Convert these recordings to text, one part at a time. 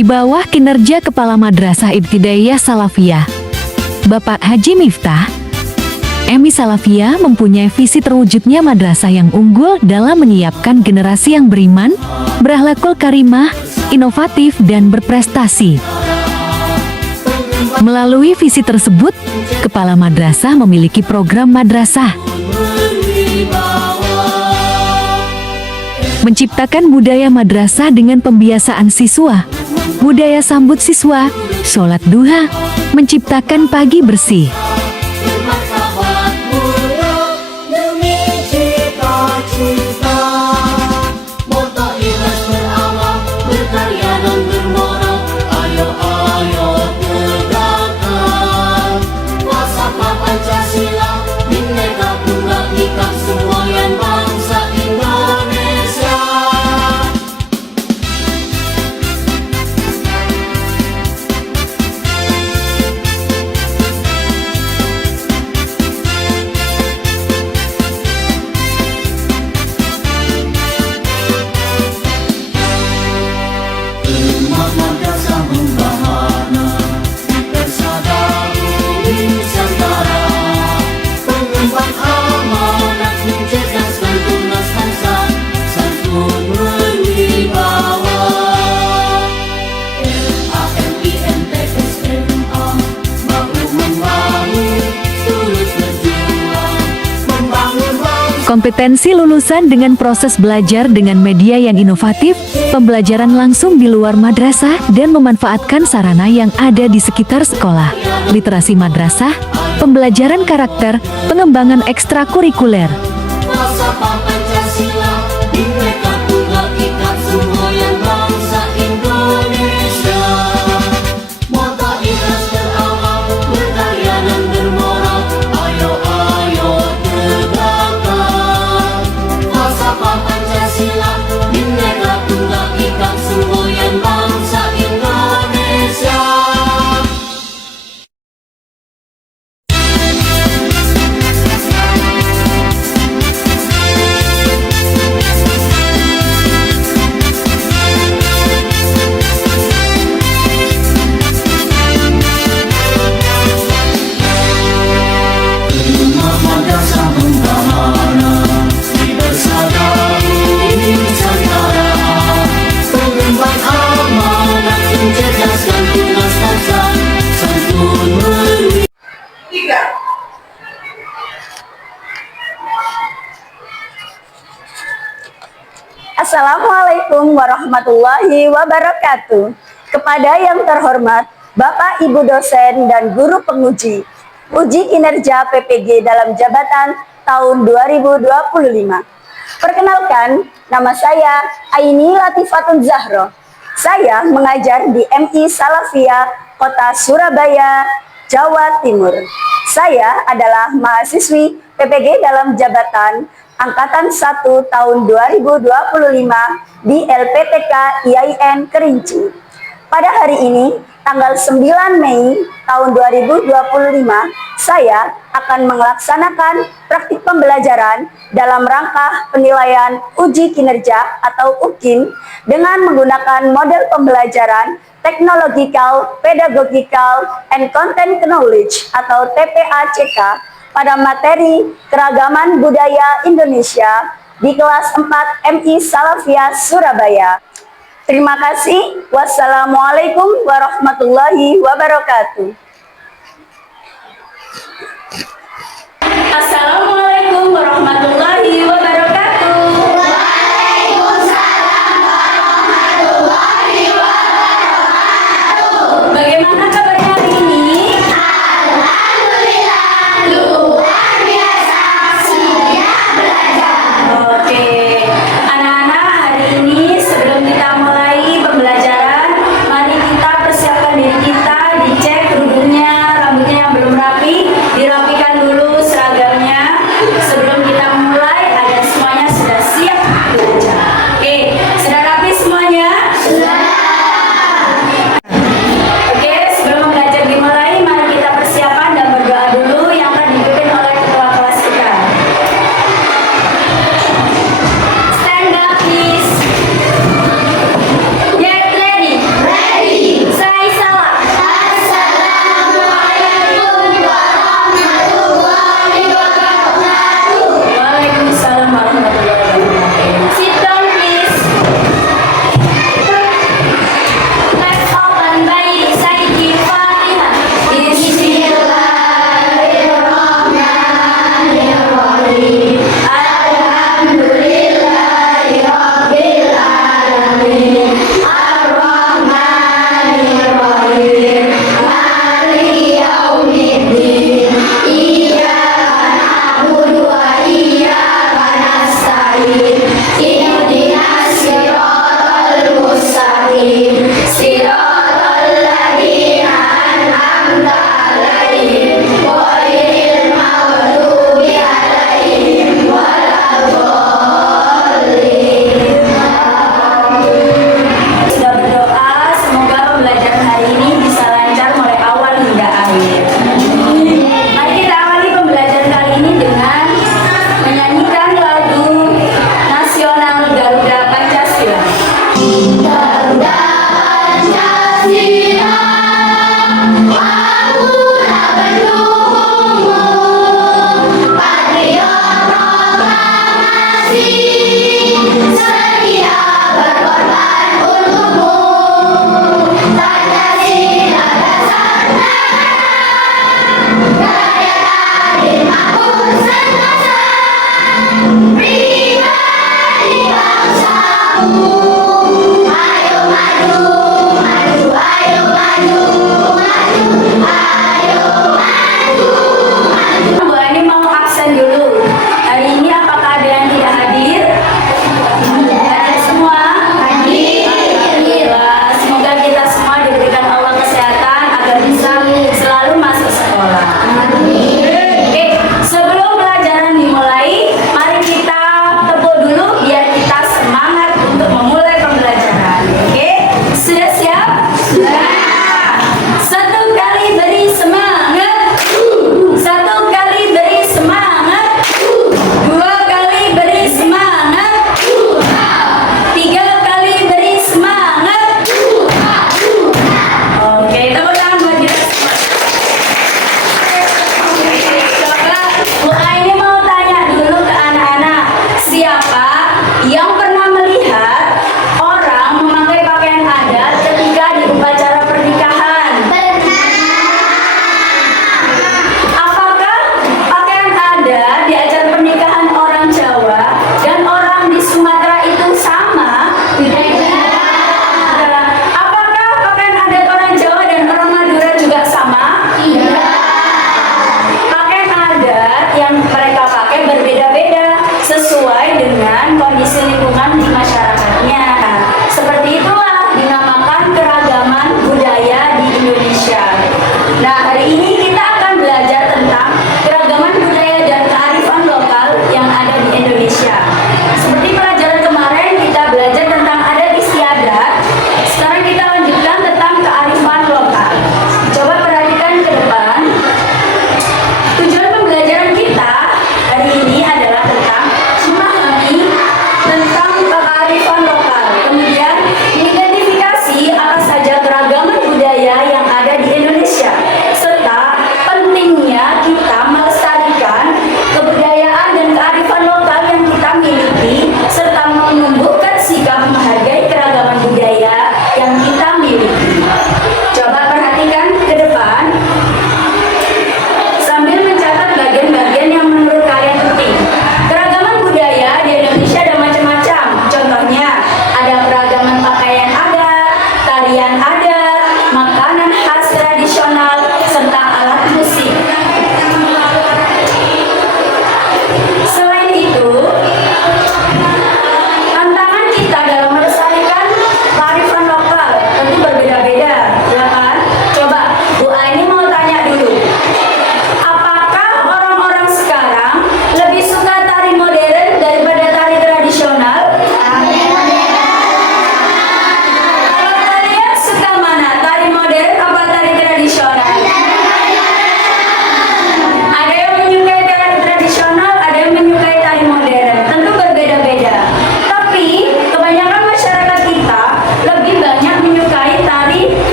Di bawah kinerja Kepala Madrasah Ibtidaiyah Salafiyah, Bapak Haji Miftah, MI Salafiyah mempunyai visi terwujudnya madrasah yang unggul dalam menyiapkan generasi yang beriman, berakhlakul karimah, inovatif dan berprestasi. Melalui visi tersebut, Kepala Madrasah memiliki program madrasah menciptakan budaya madrasah dengan pembiasaan siswa, budaya sambut siswa, sholat duha, menciptakan pagi bersih. Kompetensi lulusan dengan proses belajar dengan media yang inovatif, pembelajaran langsung di luar madrasah, dan memanfaatkan sarana yang ada di sekitar sekolah. Literasi madrasah, pembelajaran karakter, pengembangan ekstrakurikuler. Assalamualaikum warahmatullahi wabarakatuh. Kepada yang terhormat Bapak Ibu dosen dan guru penguji uji kinerja PPG dalam jabatan tahun 2025. Perkenalkan, nama saya Aini Latifatun Zahro. Saya mengajar di MI Salafiyah Kota Surabaya, Jawa Timur. Saya adalah mahasiswi PPG dalam jabatan Angkatan 1 tahun 2025 di LPTK IAIN Kerinci. Pada hari ini, tanggal 9 Mei tahun 2025, saya akan melaksanakan praktik pembelajaran dalam rangka penilaian uji kinerja atau UKIN dengan menggunakan model pembelajaran Technological, Pedagogical, and Content Knowledge atau TPACK pada materi Keragaman Budaya Indonesia di kelas 4 MI Salafiyah Surabaya. Terima kasih. Wassalamualaikum warahmatullahi wabarakatuh. Assalamualaikum warahmatullahi wabarakatuh. Waalaikumsalam warahmatullahi wabarakatuh. Bagaimana kabar hari ini?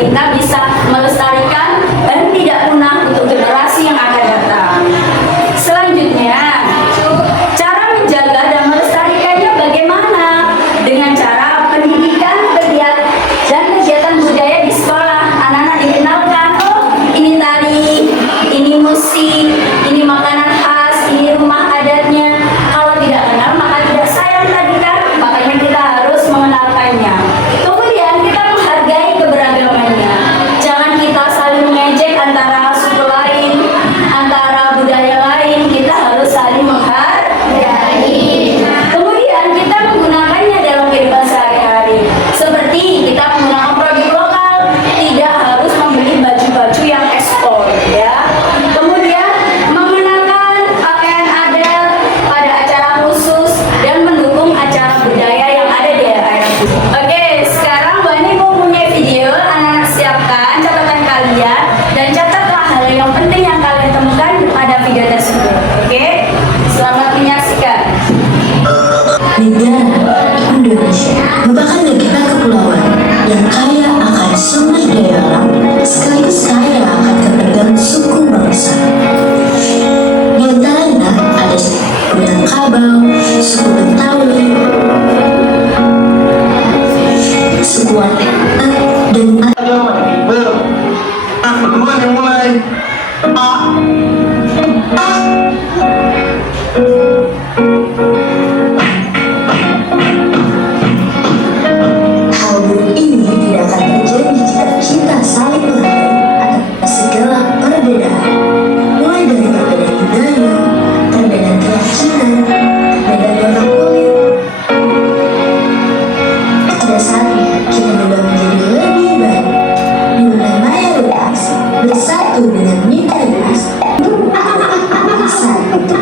kita bisa melestarikan dan tidak punah untuk generasi yang akan datang. Selanjutnya, cara menjaga dan melestarikannya bagaimana? Dengan cara pendidikan dan kegiatan budaya di sekolah. Anak-anak dikenalkan, oh ini tari, ini musik, ini makanan khas, ini rumah adatnya. Kalau tidak kenal maka tidak sayang tadi kan, makanya kita harus mengenalkannya. Kemudian kita menghargai keberagamannya. Jangan kita saling mengejek antara suku lain, antara budaya lain. Kita harus saling menghargai. Kemudian kita menggunakannya dalam kehidupan sehari-hari. Seperti kita menggunakan produk lokal, tidak harus membeli baju-baju yang ekspor, ya. Kemudian mengenakan pakaian adat pada acara khusus dan mendukung acara budaya yang ada di daerah. Oke, sekarang Bu Ani mau punya video. Anak-anak siapkan catatan kalian dan catatlah hal yang penting yang kalian temukan pada video tersebut. Oke, selamat menyaksikan. Negara Indonesia merupakan negara kepulauan yang kaya akan sumber daya alam sekaligus kaya akan keberagaman suku bangsa. Di antaranya ada suku Minangkabau, suku Betawi, suku Watek, dan Duluan yang mulai. hal buruk ini tidak akan terjadi jika kita saling menghargai atas segala perbedaan, mulai dari perbedaan budaya, perbedaan keyakinan, perbedaan warna kulit. Pada saatnya kita berubah menjadi lebih baik, di mana mayoritas bersatu dengan minoritas untuk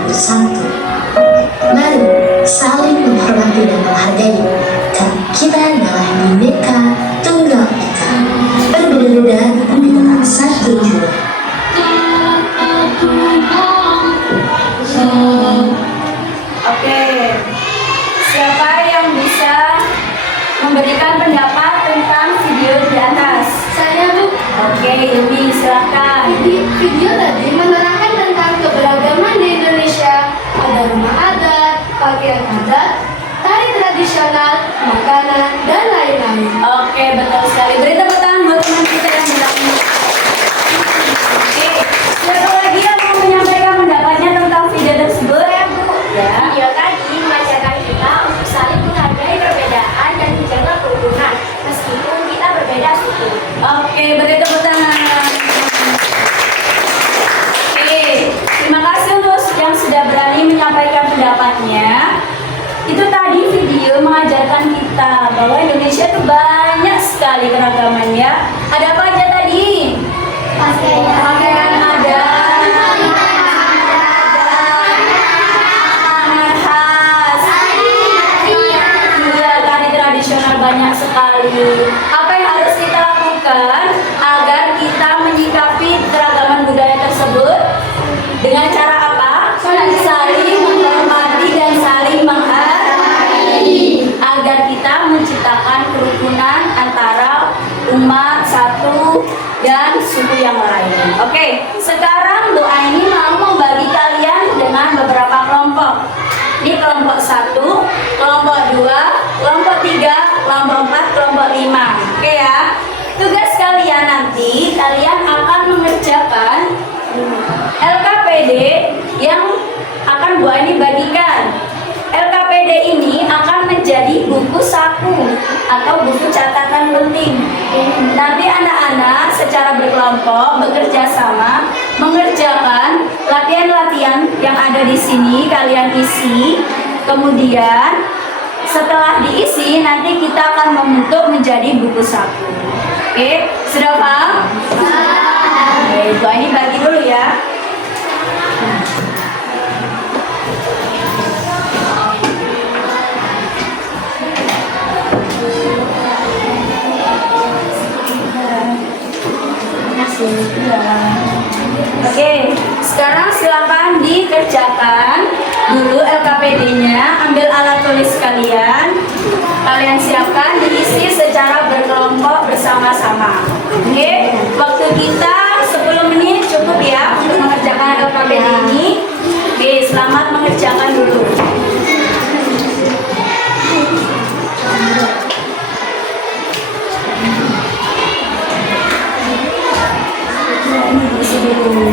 bersatu. Mari saling menghormati dan menghargai, karena kita adalah Bhinneka Tunggal Ika. Berbeda-beda tapi tetap satu jua. Oke, siapa yang bisa memberikan pendapat tentang video di atas? Saya Bu. Oke, Yumi silakan. Video tadi menerangkan tentang keberagaman di Indonesia. Ada rumah adat, pakaian adat, tari tradisional, makanan, dan lain-lain. Oke, betul sekali. Beri tepuk tangan buat teman kita yang bilang. Oke, siapa lagi yang mau menyampaikan pendapatnya tentang video tersebut? Saya Bu. Ya. Video tadi mengajarkan kita untuk saling menghargai perbedaan dan menjaga kerukunan meskipun kita berbeda suku. Oke, beri tepuk tangan. Oke, terima kasih untuk yang sudah berani menyampaikan pendapatnya. Itu tadi video mengajarkan kita bahwa Indonesia itu banyak sekali keragamannya. Ada apa aja tadi? Pakaian adat, makanan khas, iya, tari tradisional banyak sekali. Apa yang harus kita lakukan agar kita menyikapi keragaman budaya tersebut? Dengan cara apa? Saling menghormati dan saling menghargai, agar kita menciptakan kerukunan antara umat satu dan suku yang lain. Oke, sekarang Bu Aini mau membagi kalian dengan beberapa kelompok. Ini kelompok 1, kelompok 2, kelompok 3, kelompok 4, kelompok 5. Oke ya. Tugas kalian nanti, kalian akan mengerjakan LKPD yang akan Bu Aini bagikan. LKPD ini akan menjadi buku saku atau buku catatan penting. Nanti anak-anak secara berkelompok bekerja sama mengerjakan latihan-latihan yang ada di sini, kalian isi. Kemudian setelah diisi nanti kita akan membentuk menjadi buku saku. Oke, sudah paham? Oke, Bu Aini bagi dulu ya. Oke, sekarang silakan dikerjakan dulu LKPD-nya. Ambil alat tulis kalian. Kalian siapkan diisi secara berkelompok bersama-sama. Oke, waktu kita 10 menit cukup ya untuk mengerjakan LKPD ini. Oke, selamat mengerjakan dulu. Ini diisi dulu.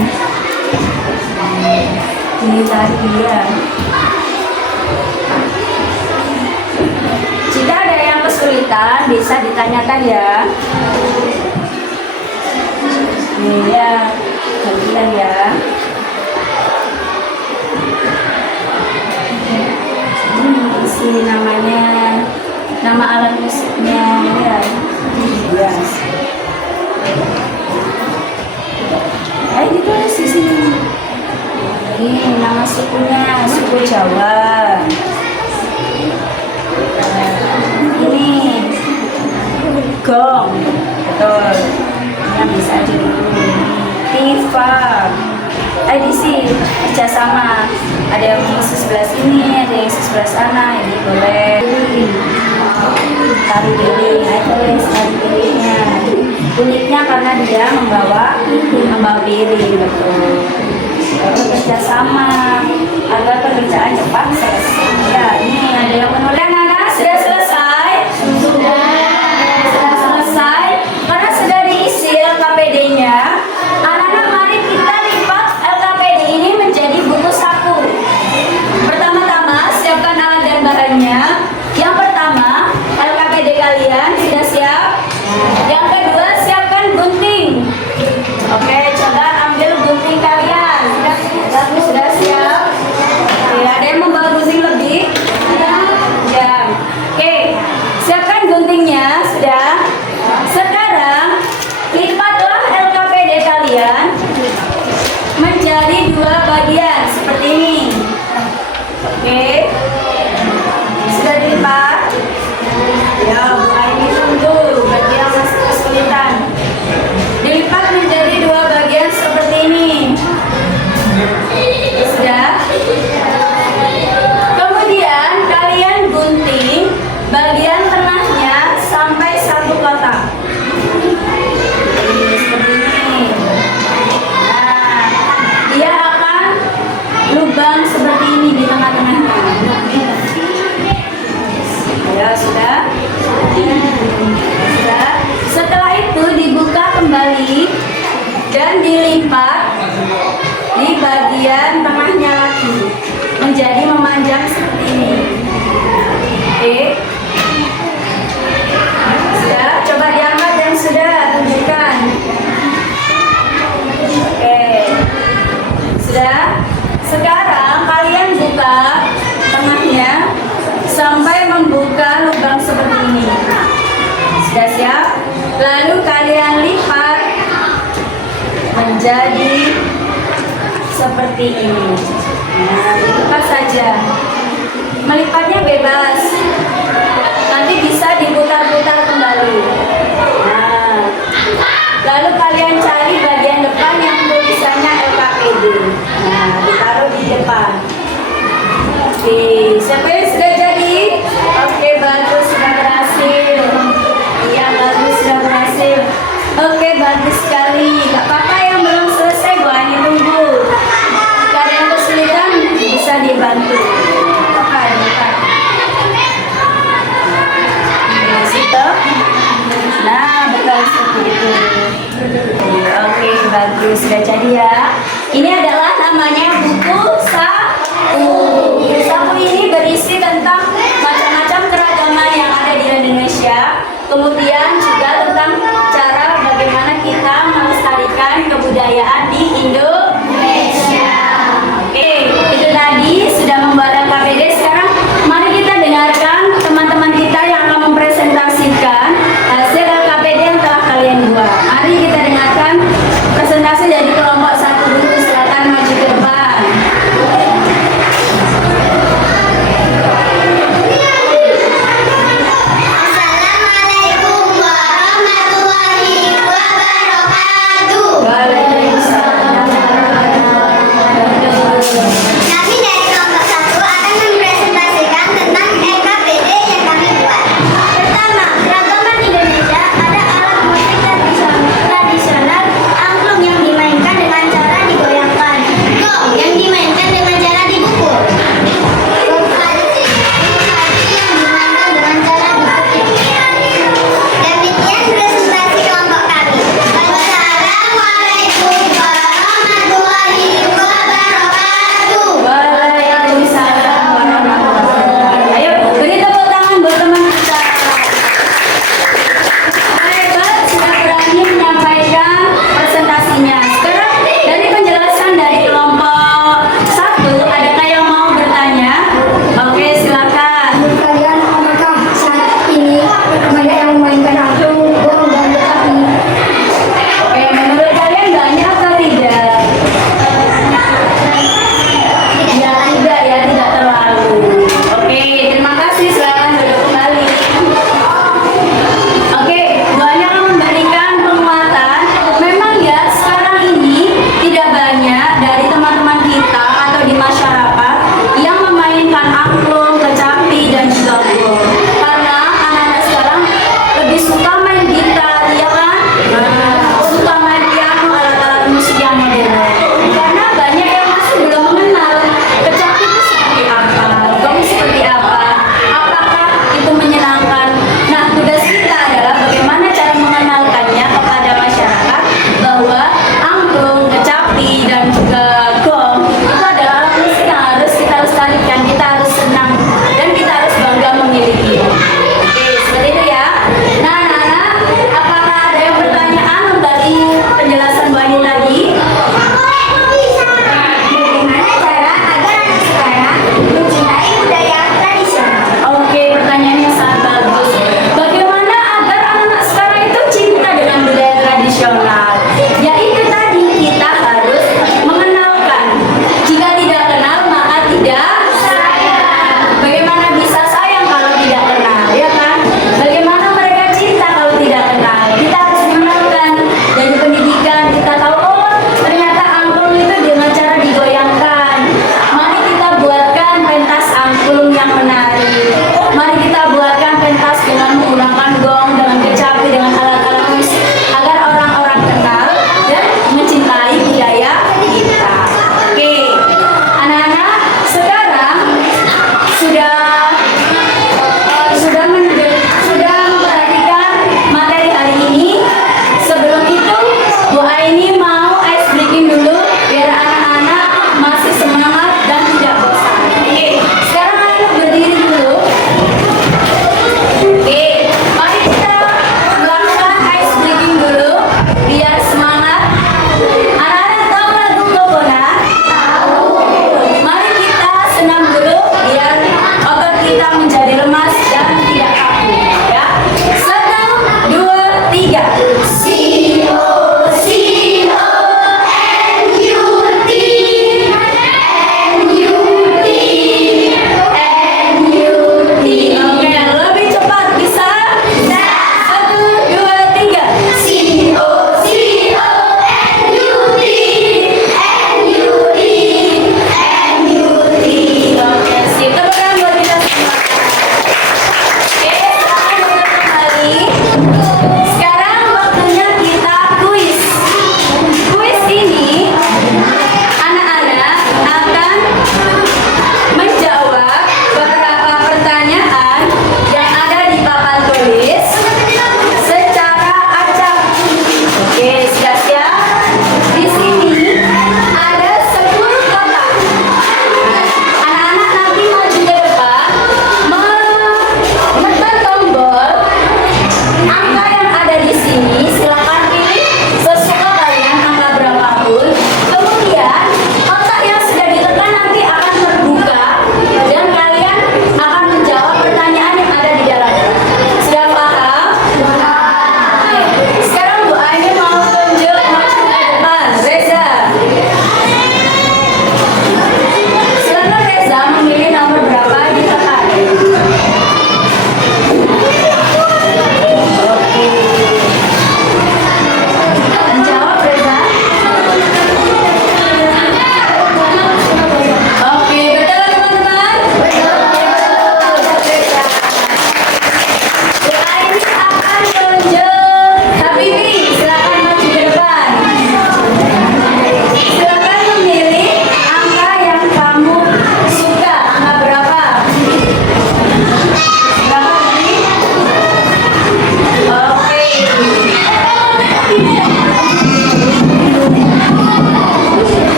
Ini tadi ya. Jika ada yang kesulitan bisa ditanyakan ya. Iya, kalian ya. Ini isi namanya, nama alat musiknya ya. Ya. Ayo ditulis di sini. Ini nama sukunya, suku Jawa. Ini gong, betul. Yang bisa dihubungi. Tifa, edisi kerjasama. Ada yang sebelah sini, ada yang sebelah sana. Ini boleh. Tari piring, ayo tulis tari piringnya. Uniknya karena dia membawa piring, betul. Kerjasama agar pekerjaan cepat selesai. Ya, ini ada yang menulis. Anak-anak sudah selesai? Sudah selesai. Karena sudah diisi LKPD-nya. Anak-anak, mari kita lipat LKPD ini menjadi buku saku. Pertama-tama siapkan alat dan bahannya. Yang pertama, LKPD kalian sudah siap. Yang kedua, siapkan gunting. Oke, coba ambil gunting kalian. Sudah siap? Oke, ada yang membawa gunting lebih? Ya. Oke, siapkan guntingnya. Sudah? Sekarang, lipatlah LKPD kalian menjadi 2 bagian seperti ini. Oke. Sudah dilipat? Ya, Bu Aini tunggu. Bagi yang masih kesulitan. Dilipat menjadi 2 bagian seperti ini. Sudah? Kemudian kalian gunting bagian tengahnya sampai 1 kotak. Seperti ini. Nah, dia akan lubang seperti ini di tengah-tengahnya. Ya, sudah? Sudah. Setelah itu dibuka kembali dan dilipat di bagian tengahnya lagi menjadi memanjang seperti ini. Oke. Sudah, coba diangkat yang sudah, tunjukkan. Oke. Sudah. Sekarang kalian buka tengahnya sampai membuka lubang seperti ini. Sudah siap? Lalu kalian lipat menjadi seperti ini. Nah, dilipat saja. Melipatnya bebas. Nanti bisa diputar-putar kembali. Nah, lalu kalian cari bagian depan yang tulisannya LKPD. Nah, ditaruh di depan. Oke, siapa yang sudah jadi? Oke, bagus, sudah berhasil. Iya, bagus, sudah berhasil. Oke, bagus sekali. Gak apa-apa yang belum selesai, Bu Ani tunggu. Jika ada yang kesulitan, bisa dibantu. Situ. Nah, betul seperti itu. Oke, bagus. Sudah jadi ya.